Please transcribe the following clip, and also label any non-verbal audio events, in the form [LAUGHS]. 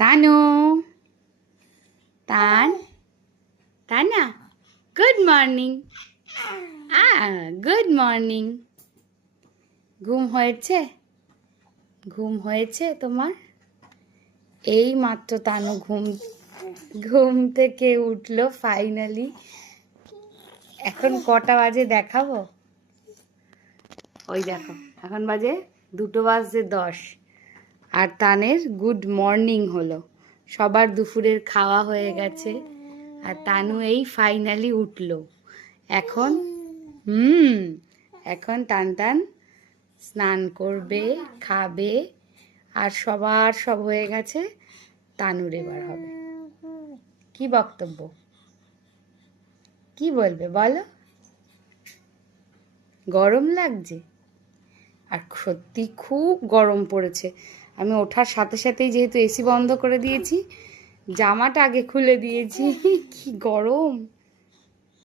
তানু তান তানা good morning ah good morning ঘুম হয়েছে? ঘুম হয়েছে তোমার? এই মাত্র তানু ঘুম ঘুম থেকে উঠল ফাইনালি এখন কটা বাজে দেখাবো? ওই দেখো, এখন বাজে দুটো বাজে দশ। আর তানের গুড মর্নিং হলো। সবার দুপুরের খাওয়া হয়ে গেছে আর তানু এই ফাইনালি উঠল। এখন, হুম, এখন টান টান স্নান করবে, খাবে আর সবার সব হয়ে গেছে, তানুর এবার হবে। কি বক্তব্য? কি বলবে বলো? গরম লাগছে? আর সত্যি খুব গরম পড়েছে। আমি ওঠার সাথে সাথেই যেহেতু এসি বন্ধ করে দিয়েছি, জামাটা আগে খুলে দিয়েছি। [LAUGHS] কি গরম!